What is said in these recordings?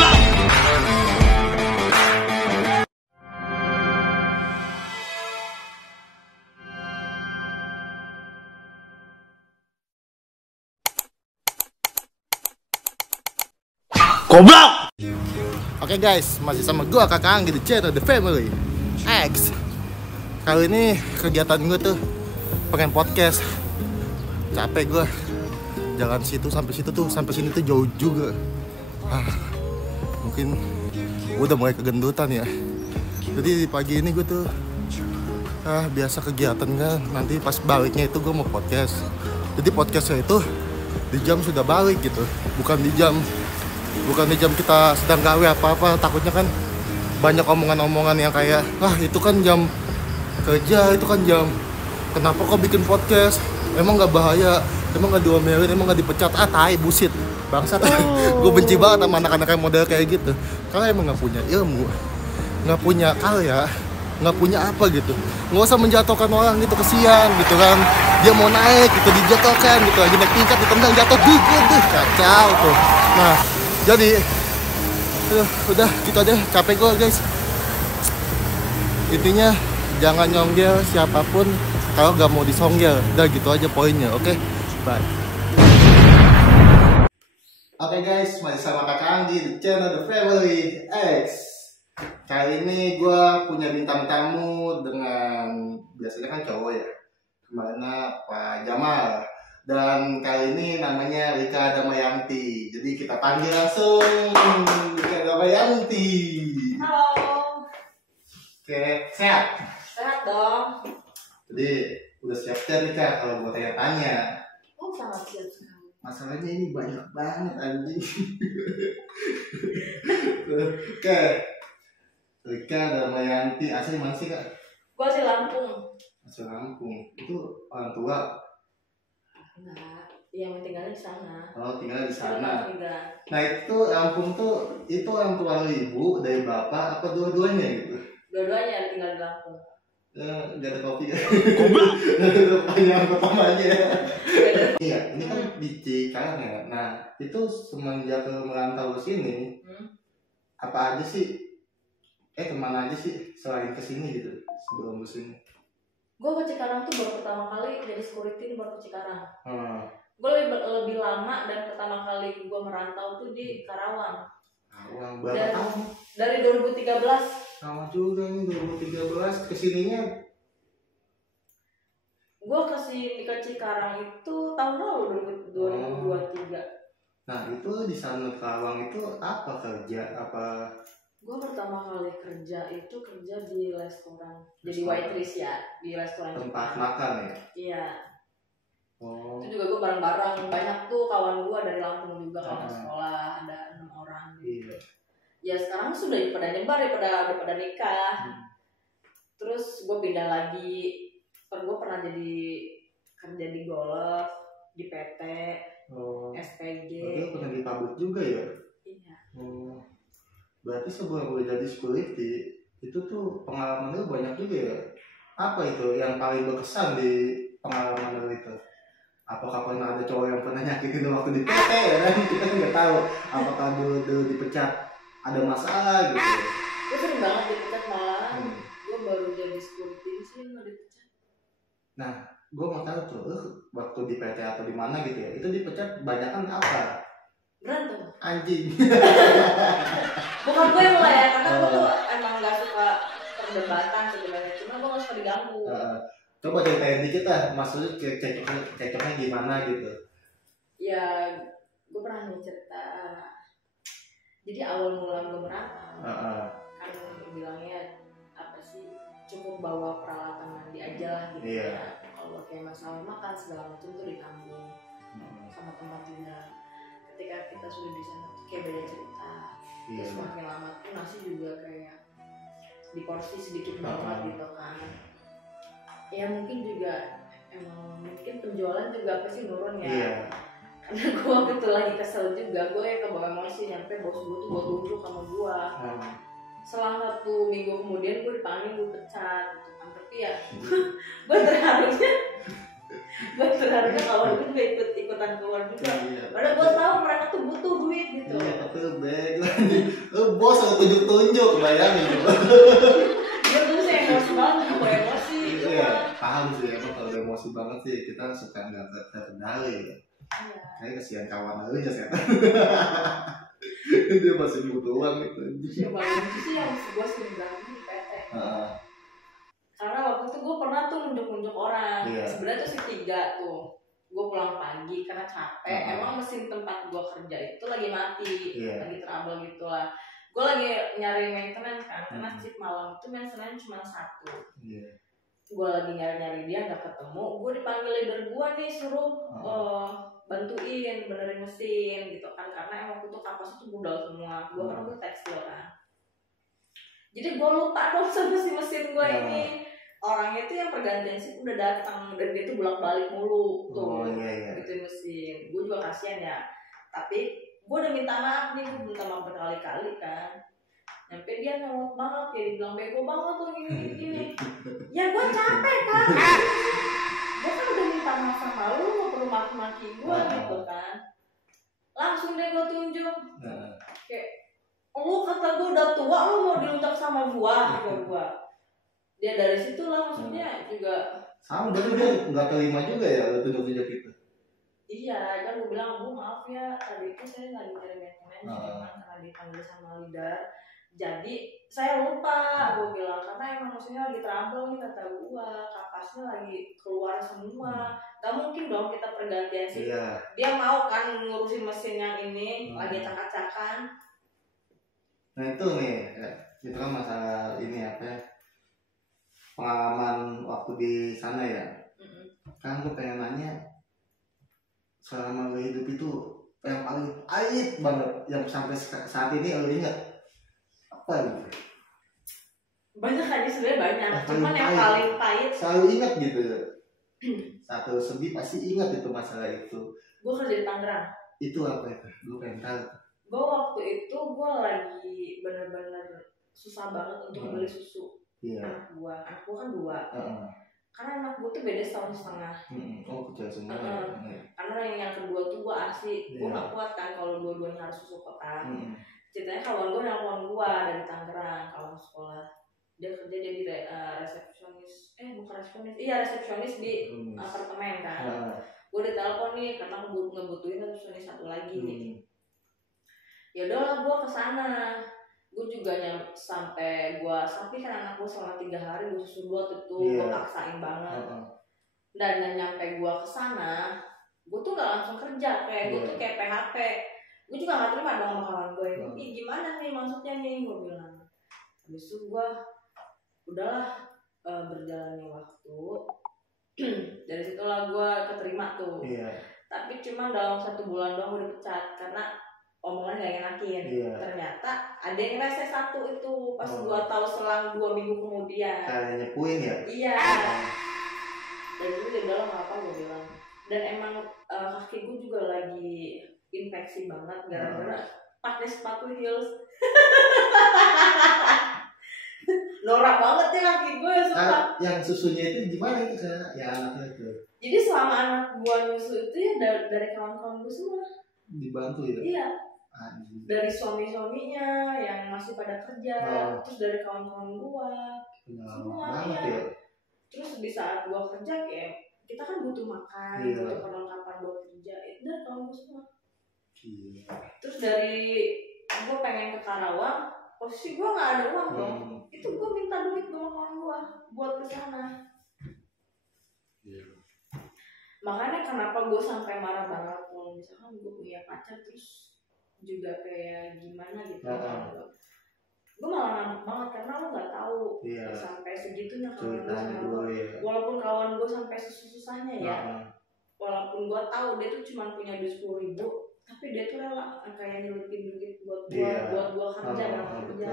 Goblok. Goblok. Oke guys, masih sama gua Kakak Anggi di channel The Family X. Kali ini kegiatan gue tuh pengen podcast. Capek gua. Jalan situ sampai situ tuh, sampai sini tuh jauh juga. Mungkin gua udah mulai kegendutan ya. Jadi pagi ini gue tuh biasa kegiatan kan. Nanti pas baliknya itu gue mau podcast. Jadi podcastnya itu di jam sudah balik gitu, bukan di jam kita sedang gawe apa-apa. Takutnya kan banyak omongan-omongan yang kayak itu kan jam kerja, itu kan jam, kenapa kok bikin podcast, emang gak bahaya, emang gak diomelin, emang gak dipecat, tai bullshit bangsat. Gue benci banget sama anak-anak yang model kayak gitu, karena emang gak punya ilmu, gak punya karya, gak punya apa gitu. Gak usah menjatuhkan orang gitu, kesian gitu kan. Dia mau naik gitu, dijatuhkan gitu, lagi naik tingkat ditendang jatuh dikit deh, kacau tuh. Nah jadi udah gitu aja, capek gue guys. Intinya jangan nyonggel siapapun kalau gak mau disonggel. Udah gitu aja poinnya, oke? Bye. Oke guys, masih sama Kakak Anggi di channel The Family X. Kali ini gue punya bintang tamu dengan, biasanya kan cowok ya, kemana Pak Jamal. Dan kali ini namanya Rika Damayanti. Jadi kita panggil langsung Rika Damayanti. Halo. Oke, sehat? Sehat dong. Jadi udah siap-siap nih Kak kalau mau tanya-tanya. Oh, sangat siap sekali. Masalahnya ini banyak banget anjing. Oke, Rika Damayanti, asli mana sih Kak? Gua asli Lampung. Asli Lampung. Itu orang tua? Enggak, yang tinggalnya di sana. Oh, tinggal di sana. Tinggal. Nah itu Lampung tuh, itu orang tua ibu dari bapak apa dua-duanya gitu? Dua-duanya tinggal di Lampung. Gak ada kopi ya? Goblok! Pertanyaan pertamanya. Iya, ini kan di Cikarang ya. Nah itu semenjak merantau ke sini, apa aja sih? Kemana aja sih selain kesini gitu sebelum kesini? Gue ke Cikarang tuh baru pertama kali jadi security, baru ke Cikarang. Gue lebih lama dan pertama kali gue merantau tuh di Karawang. Karawang berapa tahun? Dari 2013. Sama juga nih 2013 kesininya. Gue kesini ke Cikarang itu tahun lalu 2023. Nah itu di sana Karawang itu apa kerja apa? Gue pertama kali kerja di restoran, jadi waitress ya di restoran tempat makan ya. Iya. Oh. Itu juga gue bareng-bareng, banyak tuh kawan gue dari Lampung juga, kawan sekolah ada 6 orang. Iya. Ya sekarang sudah pada nyebar ya, pada nikah. Terus gue pindah lagi, gue pernah jadi kerja di golf, di PT, SPG. Berarti pernah di pabrik juga ya? Iya. Berarti sebelum gue jadi security itu tuh pengalaman lu banyak juga ya. Apa itu yang paling berkesan di pengalaman lu itu? Apakah pernah ada cowok yang pernah nyakitin lu waktu di PT ya kan? Kita kan nggak tahu. Apakah dulu dipecat ada masalah gitu? Gue sering banget dipecat, malah gue baru jadi security sih nggak dipecat. Nah, gue mau tahu tuh waktu di PT atau di mana gitu ya, itu dipecat banyakan apa? Berantem. Anjing. Bukan gue mulai ya, karena gue tuh emang gak suka perdebatan sebenarnya, cuma gue gak suka diganggu. Coba ceritain dikit lah, maksudnya cekcoknya gimana gitu. Ya, gue pernah nih cerita. Jadi awal mula gue merantau, kan bilangnya apa sih, cukup bawa peralatan mandi aja lah gitu ya. Kalau kayak masalah makan segala macam tuh ditanggung sama tempat tinggal. Ketika kita sudah di sana kayak beda cerita. Terus makin lama tuh nasi juga kayak diporsi sedikit banget gitu kan. Ya mungkin juga emang mungkin penjualan juga apa sih nurun ya. Karena gue waktu itu lagi kesel juga, gue ya kebawa emosi nyampe bos gue tuh buat duduk sama gue. Selang 1 minggu kemudian gue dipanggil, gue pecat gitu kan. Tapi ya gue terharunya Gue berharapnya kawan gue juga ikutan keluar juga. Padahal gue tahu mereka tuh butuh duit gitu. Iya, tapi beg lagi. Bos aku tunjuk-tunjuk, bayangin. Dia tuh sih emosi banget, gue emosi. Iya, paham sih. Emang kalau udah emosi banget sih kita suka nggak terkendali. Iya. Kayak kasihan kawan aja sih. Dia masih butuh uang gitu. Yang paling lucu sih yang gue sering bilang di PT. Karena waktu itu gue pernah tuh nunjuk-nunjuk orang. Sebenarnya tuh tiga tuh. Gue pulang pagi karena capek. Emang mesin tempat gue kerja itu lagi mati, lagi trouble gitu lah. Gue lagi nyari maintenance kan, karena shift malam itu maintenance cuma 1. Gue lagi nyari-nyari dia nggak ketemu. Gue dipanggil leader gue nih suruh bantuin benerin mesin gitu kan, karena emang waktu itu kapas itu budal semua. Gue kan gue tekstil kan. Jadi gue lupa dong sama si mesin gue ini. Orangnya itu yang pergantian shift udah datang dan dia tuh bolak-balik mulu tuh gitu mesin. Gue juga kasihan ya, tapi gue udah minta maaf nih, gue minta maaf berkali-kali kan. Sampai dia nyolot banget, kayak dibilang bego banget tuh gini. Ya gue capek kan. Gue kan udah minta maaf sama lu, gak perlu maki-maki gue gitu kan. Langsung deh gue tunjuk. Kayak lu kata gue udah tua, lu mau diuntak sama gue gitu gue. Dia dari situ lah maksudnya juga sama, berarti dia nggak terima juga ya lo tunjuk-tunjuk itu. Iya, kan gue bilang, Bu maaf ya, tadi itu saya lagi nyari maintenance, karena dipanggil sama leader. Jadi saya lupa, gue bilang, karena emang maksudnya lagi trouble nih kata gue, kapasnya lagi keluar semua. Gak mungkin dong kita pergantian sih. Dia mau kan ngurusin mesin yang ini, lagi cakak-cakan. Nah itu nih, itu kan masalah ini apa ya, pengalaman waktu di sana ya. Kan gue pengen nanya, selama lo hidup itu yang paling pahit banget yang sampai saat ini lo ingat apa gitu? Banyak aja sebenarnya banyak, cuman yang paling pahit selalu ingat gitu. Satu sedih pasti ingat itu masalah itu. Gue kerja di Tangerang. Itu apa itu? Gue pengen tahu. Gue waktu itu gue lagi bener-bener susah banget untuk beli susu. Anak gue kan 2. Karena anak gue tuh beda setahun setengah. Oh kecil semua. Karena yang kedua tuh gue asli, gue gak kuat kan kalau dua-duanya harus susu kota. Ceritanya kawan gue nelpon gue dari Tangerang, kawan sekolah. Dia kerja jadi resepsionis, bukan resepsionis, resepsionis di apartemen kan. Gue ditelepon nih karena ngebutuhin resepsionis 1 lagi. Ya udahlah gue kesana. Gue juga sampai gue sapi kan anak gue selama 3 hari gue susu buat itu, gue paksain banget. Dan nyampe gue kesana, gue tuh gak langsung kerja, kayak gue tuh kayak PHP. Gue juga gak terima dong sama kawan gue ini, gimana nih maksudnya nih, gue bilang. Habis itu gue udahlah, berjalannya waktu. Dari situlah gue keterima tuh. Tapi cuma dalam 1 bulan doang gue dipecat karena omongan gak enakin. Ternyata ada yang rese 1 itu pas gua tahu selang 2 minggu kemudian. Kayak nyepuin ya? Iya. Dan itu dia bilang apa gua bilang. Dan emang kaki gua juga lagi infeksi banget gara-gara pakai sepatu heels. Norak banget ya kaki gua ya suka. Yang susunya itu gimana itu ya anaknya itu? Jadi selama anak gua nyusu itu ya dari kawan-kawan gua semua. Dibantu ya? Iya. Dari suami-suaminya yang masih pada kerja, terus dari kawan-kawan gua semua ya. Terus di saat gua kerja kayak kita kan butuh makan, butuh perlengkapan buat kerja, itu dari kawan gua semua. Terus dari gua pengen ke Karawang, posisi gua nggak ada uang dong, itu gua minta duit sama kawan gua buat kesana. Makanya kenapa gua sampai marah banget kalau misalkan gua punya pacar terus juga kayak gimana gitu. Gue malah ngantuk banget karena lo nggak tahu sampai segitunya kawan gue sama gue. Walaupun kawan gue sampai susah-susahnya ya, walaupun gue tahu dia tuh cuma punya duit 10.000, tapi dia tuh rela kayak nyelipin duit buat gue kerja dan kerja.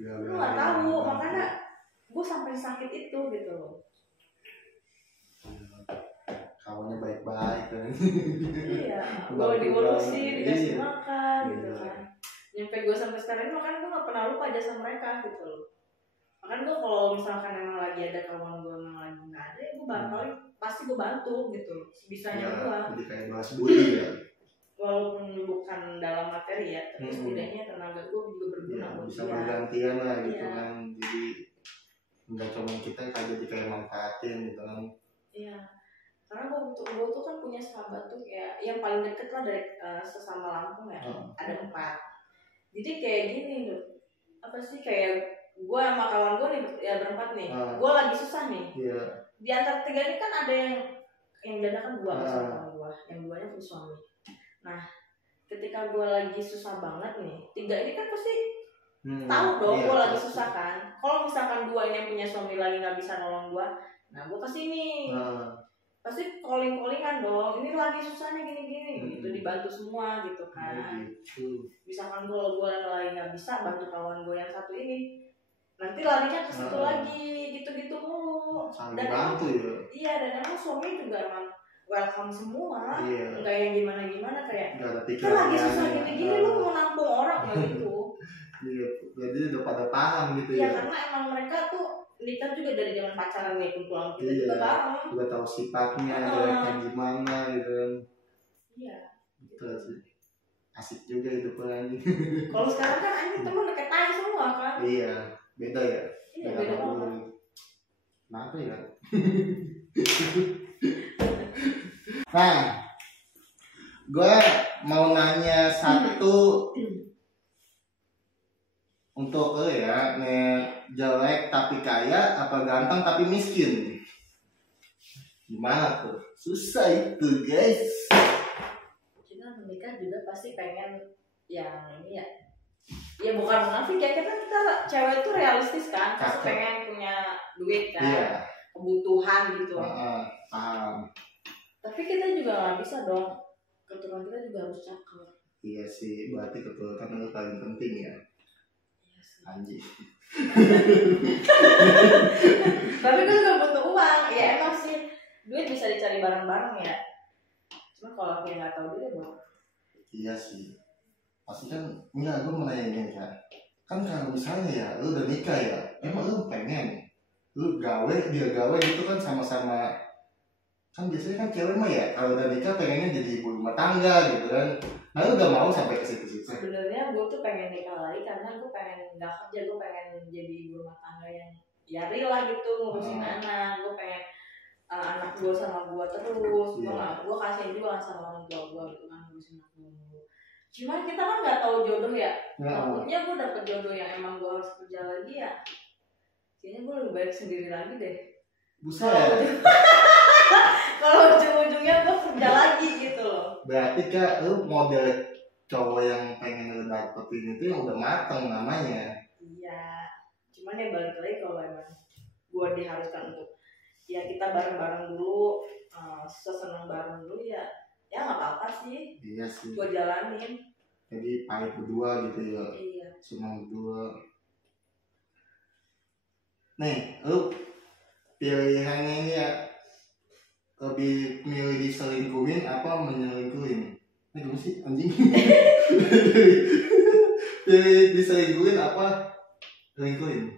Lo nggak tahu, makanya gue sampai sakit itu gitu loh. Kawannya baik-baik kan. Iya, gue diurusin, dikasih makan gitu kan. Nyampe gue sampai sekarang ini makanya gue gak pernah lupa jasa mereka gitu loh. Kan gue kalau misalkan emang lagi ada kawan gue emang lagi nggak ada, gue bakal pasti gue bantu gitu sebisanya gue. Jadi kayak balas budi ya. Walaupun bukan dalam materi ya, tapi setidaknya tenaga gue juga berguna buat bisa bergantian lah gitu kan. Jadi nggak cuma kita jadi kayak manfaatin gitu kan. Iya. Karena gue tuh kan punya sahabat tuh kayak yang paling deket lah dari sesama Lampung ya. Ada 4. Jadi kayak gini tuh, apa sih, kayak gue sama kawan gue nih ya berempat nih. Gue lagi susah nih. Di antara 3 ini kan ada yang dadakan 2 sama kawan gue, yang 2-nya punya suami. Nah, ketika gue lagi susah banget nih, 3 ini kan pasti tahu dong gue lagi susah kan. Kalau misalkan 2 ini yang punya suami lagi nggak bisa nolong gue, nah gue pasti nih pasti calling-callingan dong, ini lagi susahnya gini-gini gitu, dibantu semua gitu kan. Misalkan kalau gue lagi nggak bisa bantu kawan gue yang satu ini, nanti larinya ke situ lagi gitu-gitu mulu. Dan bantu ya. Iya, dan emang suami juga emang welcome semua, nggak yang gimana-gimana kayak kan lagi susah gini-gini lu mau nampung orang gitu. Iya, jadi udah pada paham gitu ya. Iya, karena emang mereka tuh nikah juga dari zaman pacaran nih, kumpulan kita juga bareng. Udah tahu sifatnya, jeleknya gimana gitu kan. Iya. Betul sih. Asik juga itu lagi. Kalau sekarang kan anjing temen deket aja semua kan. Iya, beda ya. Iya, beda banget. Kenapa ya? Nah, gue mau nanya satu untuk lo ya, jelek tapi kaya apa ganteng tapi miskin? Gimana tuh? Susah itu guys. Kita menikah juga pasti pengen yang ini ya. Ya bukan munafik ya, kita cewek itu realistis kan, pasti pengen punya duit kan, kebutuhan gitu. Paham. Tapi kita juga nggak bisa dong, keturunan kita juga harus cakep. Iya sih, berarti keturunan itu paling penting ya. Iya sih. Anjir. Tapi kan juga butuh uang, ya emang sih duit bisa dicari bareng-bareng ya. Cuma kalau kayak nggak tahu duit ya. Iya sih. Pasti kan, enggak, gue mau nanya ini kan kalau misalnya ya, lu udah nikah ya, emang lu pengen, lu gawe, dia gawe gitu kan sama-sama, kan biasanya kan cewek mah ya, kalau udah nikah pengennya jadi ibu rumah tangga gitu kan, nah lu udah mau sampai ke situ-situ? Sebenarnya gue tuh pengen nikah lagi karena gue pengen nggak kerja, gue pengen jadi ibu rumah tangga yang ya real lah gitu, ngurusin anak, gue pengen anak gue sama gue terus, gue kasihin juga kan sama orang tua gue gitu kan, ngurusin anak gue. Cuman kita kan nggak tahu jodoh ya. Takutnya gue dapet jodoh yang emang gue harus kerja lagi ya. Kayaknya gue lebih baik sendiri lagi deh. Buset. Kalau ujung-ujungnya gue kerja lagi gitu loh. Berarti kak, lu model cowok yang pengen lu dapetin itu yang udah mateng namanya. Iya. Cuman ya balik lagi kalau emang gue diharuskan untuk ya kita bareng-bareng dulu, seseneng bareng dulu ya nggak apa-apa sih. Iya sih. Gue jalanin. Jadi pahit berdua gitu ya. Iya. Senang berdua. Nih, lu pilihannya ini ya, lebih milih diselingkuhin apa menyelingkuhin? Ini gimana sih anjing? Pilih diselingkuhin apa selingkuhin?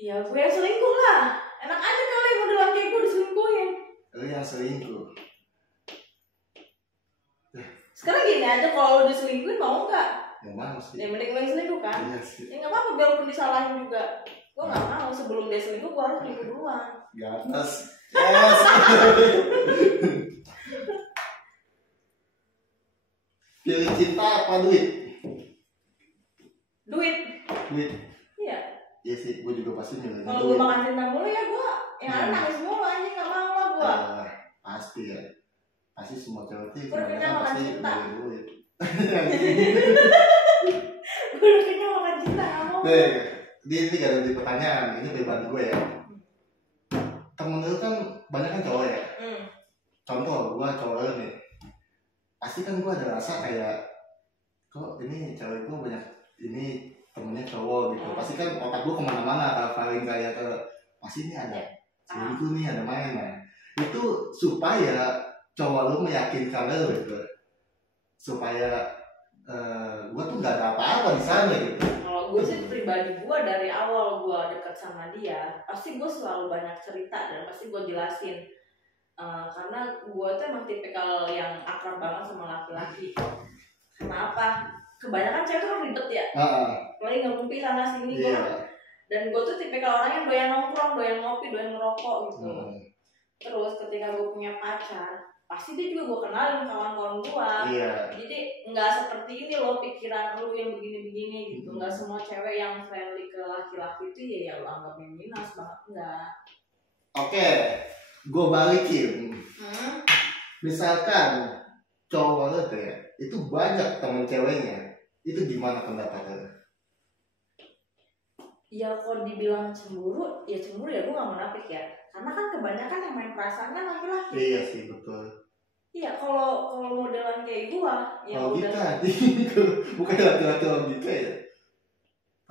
Ya gue yang selingkuh lah. Enak aja kali modelan kayak gue diselingkuhin. Lu yang selingkuh. Sekarang gini aja, kalau lu diselingkuhin mau nggak? Ya mau sih. Ya mending gue yang selingkuh kan? Iya sih. Ya nggak apa-apa, biarpun disalahin juga. Gue nggak mau, sebelum dia selingkuh gue harus selingkuh duluan. Ganas. Yes. Pilih cinta apa duit? Duit. Iya. Iya sih, gue juga pasti milih. Kalau gue makan cinta mulu ya gue yang ada nangis mulu, anjing nggak mau lah gue. Pasti ya. Pasti semua cewek itu udah kenyang makan cinta. Duit. Gue udah kenyang makan cinta, nggak mau. Ini gak ada di pertanyaan, ini pribadi gue ya. Temen lu kan banyak kan cowok ya. Contoh, gue cowok lu nih. Pasti kan gue ada rasa kayak, kok ini cewek gue banyak ini temennya cowok gitu. Pasti kan otak gue kemana-mana, kalau paling kayak ke pasti ini ada selingkuh nih, ada main lah. Itu supaya cowok lu meyakinkan lu gitu, supaya gue tuh nggak ada apa-apa di sana gitu. Kalau gue sih pribadi gue dari awal gue deket sama dia pasti gue selalu banyak cerita dan pasti gue jelasin karena gue tuh emang tipikal yang akrab banget sama laki-laki. Kenapa? Kebanyakan cewek tuh kan ribet ya, paling ngerumpi sana sini gue. Dan gue tuh tipikal orang yang doyan nongkrong, doyan ngopi, doyan ngerokok gitu. Terus ketika gue punya pacar, pasti dia juga gue kenalin kawan-kawan gue. Jadi nggak seperti ini loh pikiran lu yang begini-begini gitu. Nggak semua cewek yang friendly ke laki-laki itu ya lu anggap minus banget, enggak. Oke, gue balikin. Misalkan cowok itu ya, itu banyak temen ceweknya, itu gimana pendapatnya? Ya kalau dibilang cemburu, ya cemburu ya gue gak menapik ya. Karena kan kebanyakan yang main perasaan kan laki-laki. Iya sih, betul. Iya, kalau modelan kayak gue yang logika, bukan laki-laki logika ya.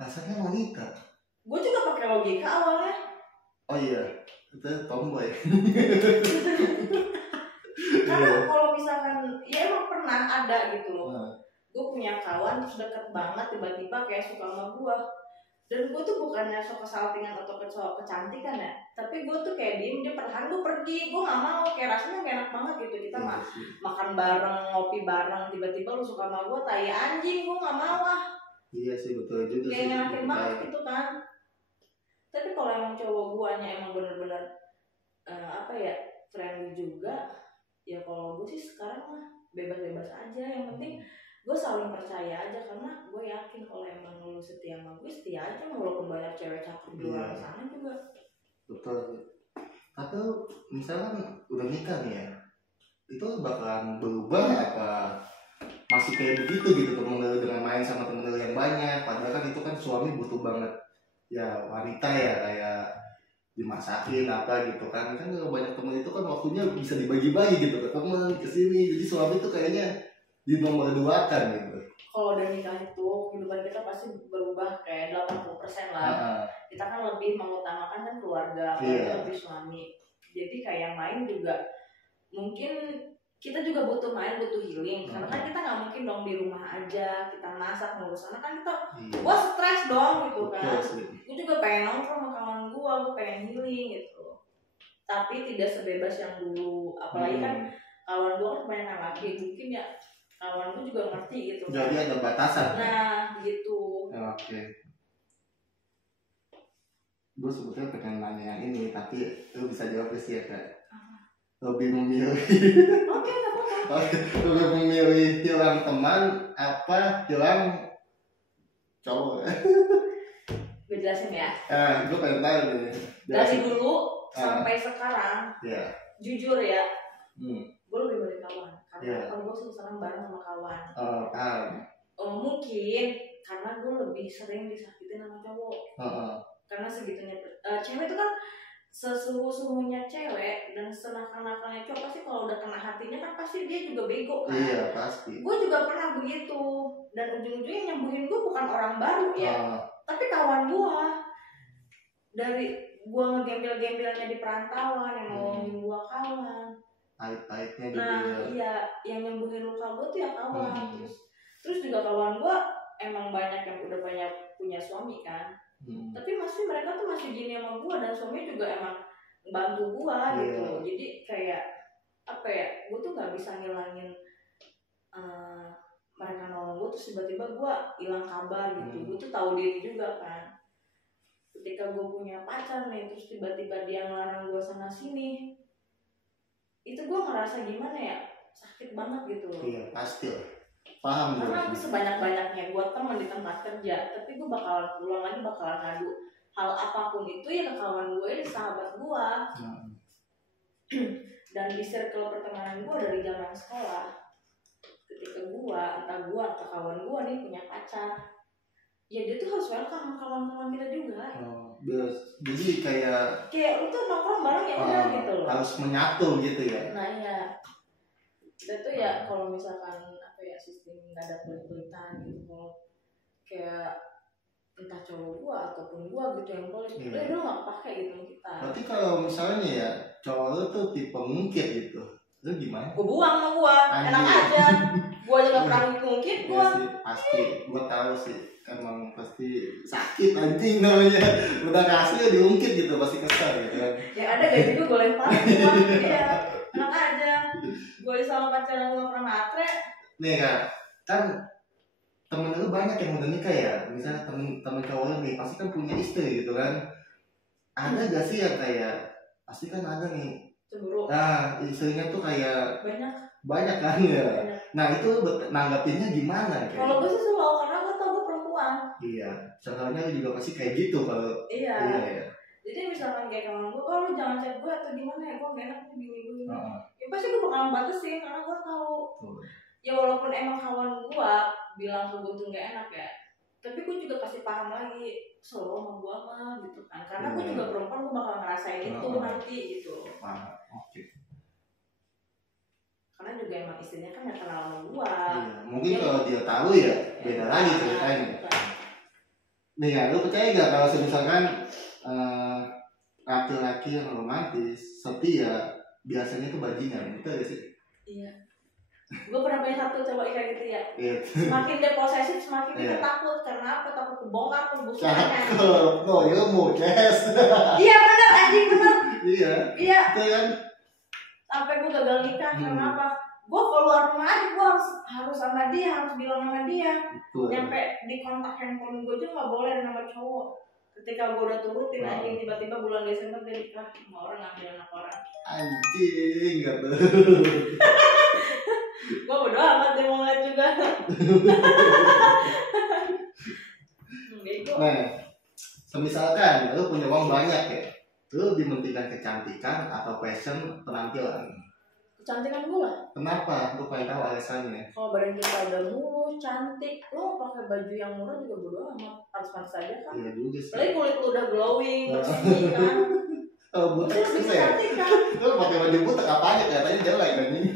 Rasanya wanita. Gue juga pakai logika awalnya. Oh iya, itu tomboy. Karena kalau misalkan ya emang pernah ada gitu loh. Gue punya kawan terus deket banget tiba-tiba kayak suka sama gue. Dan gue tuh bukannya sok kesaltingan atau kecantikan ya, tapi gue tuh kayak diem, dia perlahan gue pergi, gue gak mau, kayak rasanya gak enak banget gitu. Kita makan bareng, ngopi bareng, tiba-tiba lu suka sama gue, tai anjing, gue gak mau ah. Iya sih, betul juga. Kayak ngenakin banget gitu kan. Tapi kalau emang cowok guanya emang bener-bener friendly juga, ya kalau gue sih sekarang mah bebas-bebas aja. Yang penting gue saling percaya aja, karena gue yakin kalau emang lu setia sama gue, setia aja walaupun banyak cewek cakep di luar sana juga. Betul. Tapi misalkan udah nikah nih ya, itu bakalan berubah apa masih kayak begitu gitu, temen lu dengan main sama temen lu yang banyak, padahal kan itu kan suami butuh banget ya wanita ya, kayak dimasakin apa gitu kan kalau banyak temen itu kan waktunya bisa dibagi-bagi gitu ke temen kesini, jadi suami tuh kayaknya di nomor 2-kan gitu. Kalau udah nikah itu kehidupan kita pasti berubah kayak 80% lah. Kita kan lebih mengutamakan kan keluarga lebih suami. Jadi kayak yang main juga mungkin kita juga butuh main, butuh healing. Karena kan kita nggak mungkin dong di rumah aja kita masak ngurus anak kan, kita gua stres dong gitu kan. Gue juga pengen nongkrong sama kawan gue pengen healing gitu. Tapi tidak sebebas yang dulu, apalagi kan kawan gue kan kebanyakan laki, mungkin ya kawan gue juga ngerti gitu. Jadi kan ada batasan. Nah gitu. Oke. Gue sebetulnya pengen nanya yang ini, tapi lu bisa jawab sih ya Kak. Lebih memilih. Oke, nggak apa-apa. Lebih memilih hilang teman apa hilang cowok? Gue jelasin ya. Gue pengen tahu nih. Dari dulu sampai sekarang, jujur ya, gue lebih milih kawan. Karena gue senang bareng sama kawan. Mungkin karena gue lebih sering disakitin sama cowok. Karena segitunya cewek itu kan sesuhu-suhunya cewek dan senakal-nakalnya cowok, pasti kalau udah kena hatinya kan pasti dia juga bego kan. Iya pasti. Gue juga pernah begitu, dan ujung-ujungnya nyembuhin gue bukan orang baru ya, tapi kawan gue. Dari gue ngegembel-gembelnya di perantauan, yang nolongin gue kawan. Pahit-pahitnya gitu. Nah iya, yang nyembuhin luka gue tuh ya kawan. Terus juga kawan gue emang banyak yang udah banyak punya suami kan. Tapi masih mereka tuh masih gini sama gue, dan suami juga emang bantu gue gitu. Jadi kayak apa ya, gue tuh nggak bisa ngilangin mereka nolong gue terus tiba-tiba gue hilang kabar gitu. Gue tuh tahu diri juga kan. Ketika gue punya pacar nih terus tiba-tiba dia ngelarang gue sana sini, itu gue ngerasa gimana ya, sakit banget gitu loh. Iya pasti lah. Paham. Karena aku sebanyak-banyaknya gue teman di tempat kerja, tapi gue bakalan pulang lagi, bakalan ngadu hal apapun itu ya ke kawan gue, sahabat gue. Dan di circle pertemanan gue dari zaman sekolah, ketika gue, entah gue atau kawan gue nih punya pacar, ya dia tuh harus welcome sama kawan-kawan kita juga. Jadi kayak lu tuh nongkrong bareng ya udah gitu loh. Harus menyatu gitu ya. Nah iya. Dan tuh ya kalau misalkan sistem nggak ada pelit-pelitan gitu, kalau kayak entah cowok gua ataupun gua gitu yang pelit, udah lu nggak pakai gitu kita. Berarti kalau misalnya ya cowok lu tuh tipe ngungkit gitu, lu gimana? Gua buang sama gua, enak aja. Gua aja nggak pernah ngungkit gua. Iya sih, pasti, gua tahu sih. emang pasti sakit anjing namanya. Udah kasih ya diungkit gitu pasti kesal gitu kan. Ya ada gaji gue lempar uang dia. Enak aja. Gue sama pacaran gue pernah matre. Nih Kak, kan temen lu banyak yang udah nikah ya. Misalnya temen cowok lu nih pasti kan punya istri gitu kan. Ada gak sih yang kayak pasti kan ada nih. Cemburu. Nah, istrinya tuh kayak banyak kan ya. Banyak. Nah, itu nanggapinnya gimana kayak? Kalau gue sih selalu karena gue tau gue perempuan. Iya, soalnya lu juga pasti kayak gitu kalau iya ya. Jadi misalkan kayak kawan gue, kalau lu jangan chat gue atau gimana ya, gue gak enak nih bini gue. Ya pasti gue bakalan batasin karena gue tahu. Ya walaupun emang kawan gue bilang ke gue tuh gak enak ya, tapi gue juga kasih paham lagi solo sama gue mah gitu kan, karena gue juga perempuan, gue bakal ngerasain itu nanti gitu. Oke. Karena juga emang istrinya kan gak kenal sama gue. Iya, mungkin ya, kalau dia tahu ya beda lagi ceritanya. Nih ya, lu percaya gak kalau misalkan laki-laki yang romantis setia biasanya tuh bajingan, betul gak sih? Iya. Gue pernah punya satu cowok kayak gitu ya. Semakin dia posesif semakin dia takut. Karena apa? Takut kebongkar pembusukannya. No, ilmu, Ces. Iya benar, anjing benar. Iya. Itu kan. Sampai gue gagal nikah karena apa? Gue keluar rumah aja, gue harus sama dia, harus bilang sama dia. Nyampe di kontak handphone gue aja nggak boleh ada nama cowok. Ketika gue udah turutin anjing, tiba-tiba bulan Desember dia nikah sama orang, ngambil anak orang. Anjing, gak tuh. Gue bodo amat dia mau ngeliat juga. Nah, semisalkan lu punya uang banyak ya, lu lebih mementingkan kecantikan atau fashion penampilan? Kecantikan gue lah. Kenapa? Lu pengen tahu alasannya? Kalau badan kita udah mulus, cantik, lu pakai baju yang murah juga bodo amat, pantas-pantas aja kan. Iya juga sih. Apalagi kulit lu udah glowing, bersih kan. Oh, butek sih ya. Lu pakai baju butek apa aja katanya jelek kan ini.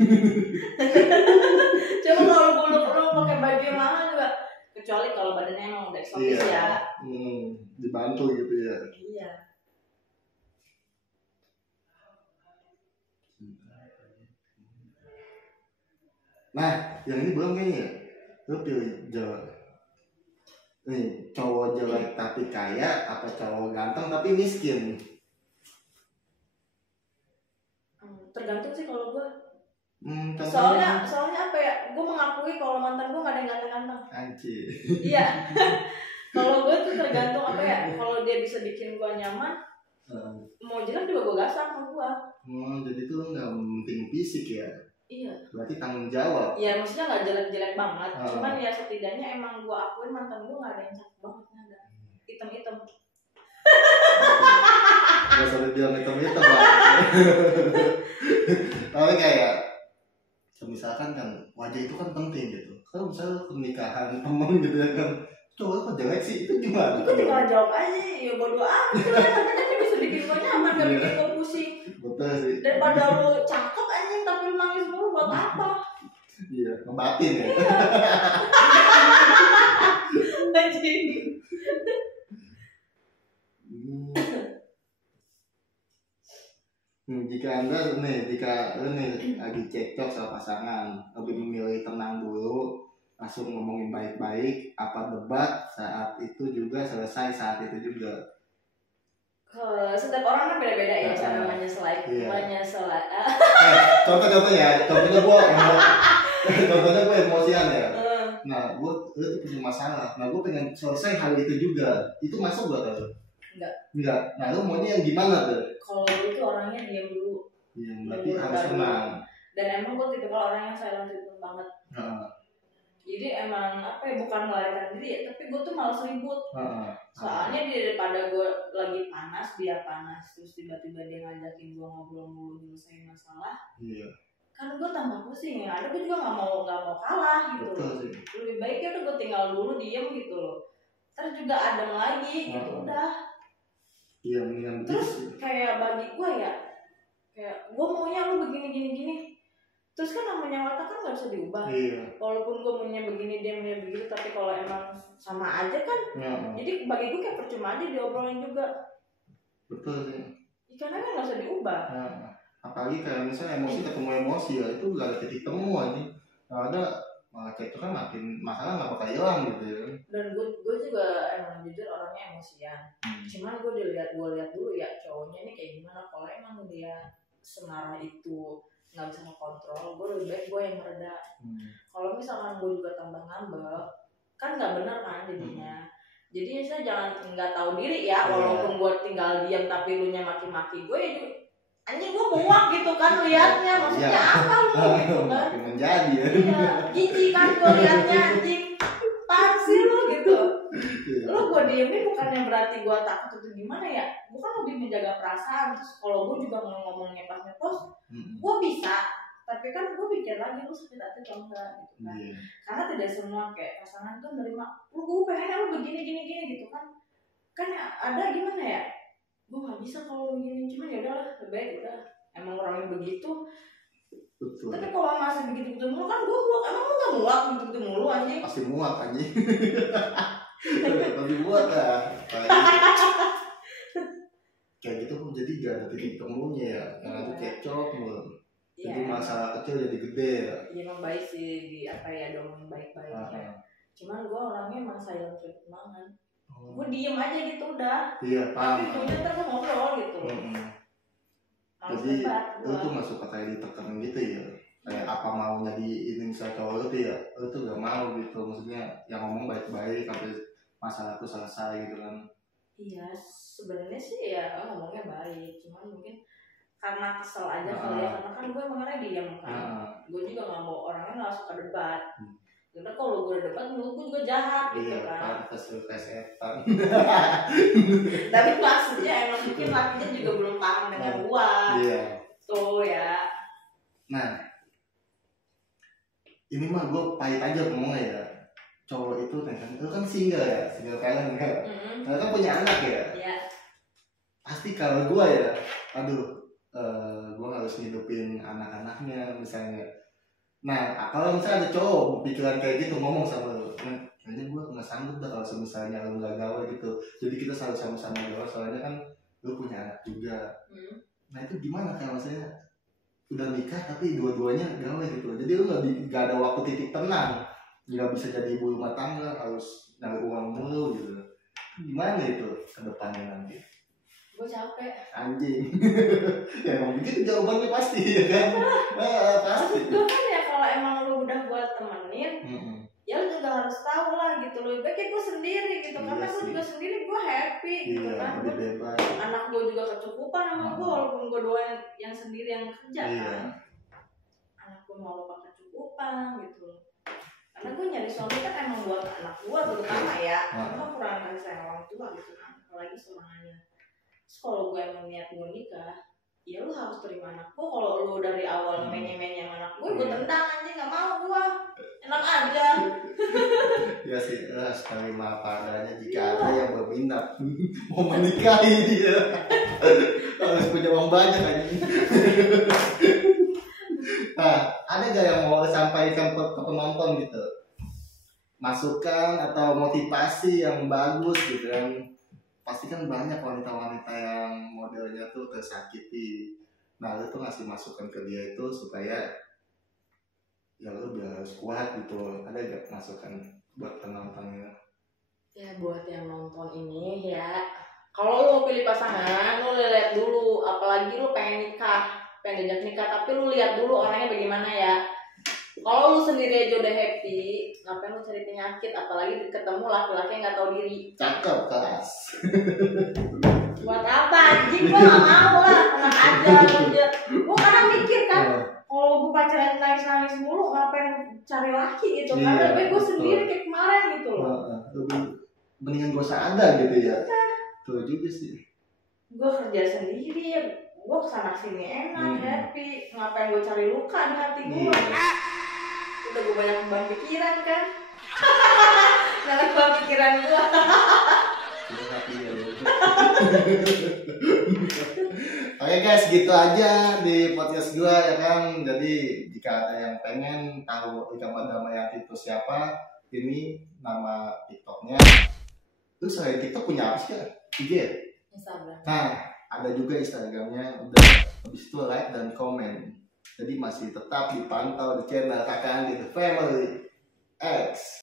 Coba kalau lu pakai baju yang mahal juga, kecuali kalau badannya emang udah eksotis ya. Dibantu gitu ya. Iya. Nah, yang ini belum kayaknya. Lu pilih cowok jelek tapi kaya apa cowok ganteng tapi miskin? Tergantung sih kalau gue. Soalnya apa ya? Gue mengakui kalau mantan gue gak ada yang ganteng-ganteng. Anjir. Iya. Kalau gue tuh tergantung apa ya? Kalau dia bisa bikin gue nyaman, mau jelek juga gue gasak sama gue. Jadi tuh nggak penting fisik ya? Iya. Berarti tanggung jawab. Iya, maksudnya nggak jelek-jelek banget. Cuman ya setidaknya emang gue akuin mantan gue nggak ada yang cakep banget, nggak ada. Hitam-hitam. Gak usah bilang hitam-hitam lah. Tapi kayak misalkan kan wajah itu kan penting gitu. Kalau misalnya pernikahan temen gitu ya kan, cowok kok jelek sih, itu gimana? Gue tinggal jawab aja, ya bodo amat. Tapi bisa bikin gue nyaman, gak bikin gue pusing. Betul sih. Daripada lu cakep anjing tapi lu nangis mulu buat apa? Iya, ngebatin ya. Anjing. Jika lu nih lagi cekcok sama pasangan, lebih memilih tenang dulu, langsung ngomongin baik-baik, apa debat saat itu juga selesai saat itu juga? Setiap orang kan beda-beda ya cara menyesuaikan. Contohnya gue emosian ya. Nah, gue tuh punya masalah. Nah, gue pengen selesai hal itu juga. Itu masuk gak tuh? Enggak. Nah, lu maunya yang gimana tuh? Kalau gue tuh orangnya diam dulu. Berarti harus tenang. Dan emang gue tipikal orang yang silent treatment banget. Jadi emang apa ya, bukan melarikan diri ya, tapi gue tuh malas ribut. Soalnya daripada gue lagi panas, dia panas, terus tiba-tiba dia ngajakin gue ngobrol mulu nyelesain masalah. Iya. Kan gue tambah pusing ya, ada gue juga nggak mau kalah gitu. Lebih baik ya udah gue tinggal dulu diem gitu loh. Terus juga adem lagi gitu udah. Iya mendingan. Terus kayak bagi gue ya, kayak gue maunya lu begini. Terus kan namanya watak kan nggak bisa diubah. Iya. Walaupun gue maunya begini dia maunya begitu, tapi kalau emang sama aja kan. Jadi bagi gue kayak percuma aja diobrolin juga. Betul sih. Karena kan nggak bisa diubah. Apalagi kayak misalnya emosi ketemu emosi ya, itu gak ada titik temu aja. Nah, ada malah kayak itu kan makin masalah nggak bakal hilang gitu ya. Dan gue juga emang jujur orangnya emosian. Cuman gue lihat dulu ya cowoknya ini kayak gimana. Kalau emang dia semarah itu nggak bisa ngekontrol, gue lebih baik gue yang mereda. Kalau misalkan gue juga tambah ngambek, kan nggak benar kan jadinya. Jadi saya jangan nggak tahu diri ya, walaupun gue tinggal diam tapi lu nya maki-maki gue ya anjing gue muak gitu kan liatnya, maksudnya apa lu gitu kan? Menjadi ya. Iya, jijik kan gue liatnya anjing, apaan sih lu gitu. Lu gue diemin bukannya berarti gue takut itu gimana ya? Gue kan lebih menjaga perasaan. Terus kalau gue juga ngomong ngepas, gue bisa. Tapi kan gue pikir lagi lu sakit hati atau enggak gitu kan. Karena tidak semua kayak pasangan tuh nerima, gue pengen lu begini gitu kan. Kan ada gimana ya? Gue nggak bisa kalau begini, cuman ya udahlah, lebih baik udah. Emang orangnya begitu. Betul. Tapi kalau masih begitu mulu kan gue emang lu nggak muak begitu mulu anjing? Pasti muak anjing. Lebih muak lah. Kayak gitu pun jadi gak ada titik temunya ya. Yang itu kecok mulu. Jadi masalah kecil jadi gede ya. Iya emang baik sih di apa ya dong baik-baiknya. Cuman gue orangnya emang silent treatment banget. Gue diem aja gitu udah. Iya paham. Tapi gue ntar ngobrol gitu. Jadi lu tuh gak suka kayak ditekan gitu ya. Kayak apa maunya di ini misalnya cowok lu tuh ya, lu tuh gak mau gitu. Maksudnya yang ngomong baik-baik sampai masalah tuh selesai gitu kan. Iya sebenarnya sih ya ngomongnya baik. Cuman mungkin karena kesel aja kali ya, karena kan gue emang diam kan. Gue juga gak mau orangnya gak suka debat. Karena kalau gue debat menurut gue juga jahat gitu kan. Pantes lu kayak setan. Tapi maksudnya emang mungkin lakinya juga belum paham dengan gue. Iya. Tuh ya. Nah, ini mah gue pahit aja ngomongnya ya. Cowok itu kan single ya, single parent ya. Karena kan punya anak ya. Iya. Pasti kalau gue ya, gue harus ngidupin anak-anaknya misalnya. Nah, kalau misalnya ada cowok pikiran kayak gitu ngomong sama lu, kayaknya gue nggak sanggup dah kalau misalnya lu nggak gawe gitu. Jadi kita selalu sama-sama gawe, soalnya kan lu punya anak juga. Nah itu gimana kalau misalnya udah nikah tapi dua-duanya gawe gitu. Jadi lu nggak ada waktu titik tenang, nggak bisa jadi ibu rumah tangga, harus nyari uang mulu gitu. Gimana itu ke depannya nanti? Gue capek anjing. Ya emang begitu jawabannya pasti ya kan. Pasti gue kan ya kalau emang lu udah gue temenin ya lu juga harus tahu lah gitu loh. Baiknya gue sendiri gitu. Karena gue juga sendiri gue happy gitu kan. Anak gue juga kecukupan sama gue walaupun gue doang yang sendiri yang kerja kan. Anak gue mau apa kecukupan gitu. Karena gue nyari suami kan emang buat anak gue terutama ya. Karena kurang kasih sayang orang tua gitu kan. Apalagi seorang. Terus kalau gue emang niat gue nikah, ya lu harus terima anak gue. Kalau lu dari awal menye-menye sama anak gue tendang aja, gak mau gue. Enak aja. Ya sih, harus terima padanya jika ada yang berminat mau menikahi dia. Harus punya uang banyak aja. Nah, ada gak yang mau sampaikan ke penonton gitu? Masukan atau motivasi yang bagus gitu kan? Pasti kan banyak wanita-wanita yang modelnya tuh tersakiti. Nah lu tuh ngasih masukan ke dia itu supaya ya lu biar harus kuat gitu. Ada gak masukan buat penontonnya? Ya buat yang nonton ini ya, kalau lu mau pilih pasangan lu lihat dulu. Apalagi lu pengen diajak nikah, tapi lu lihat dulu orangnya bagaimana ya. Kalau lu sendiri aja udah happy, ngapain lu cari penyakit? Apalagi ketemu laki-laki yang nggak tahu diri. Cakep kelas. Buat apa anjing? Gue nggak mau lah, tenang aja aja. Gue kadang mikir kan, kalau gue pacaran nangis mulu, ngapain cari laki gitu? Karena gue sendiri kayak kemarin gitu loh. Mendingan gue sadar gitu ya. Tuh juga sih. Gue kerja sendiri, gue kesana sini enak, happy. Ngapain gue cari luka di hati gue? Udah gue banyak beban pikiran kan. Banyak beban pikiran gue. Oke guys, gitu aja di podcast gue ya kan. Jadi jika ada yang pengen tahu Ika Madamayati itu siapa, ini nama TikToknya. Terus selain TikTok punya apa sih ya? IG ya? Instagram. Nah, ada juga Instagramnya. Udah habis itu like dan komen. Jadi masih tetap dipantau di channel Kakak Andi The Family. X.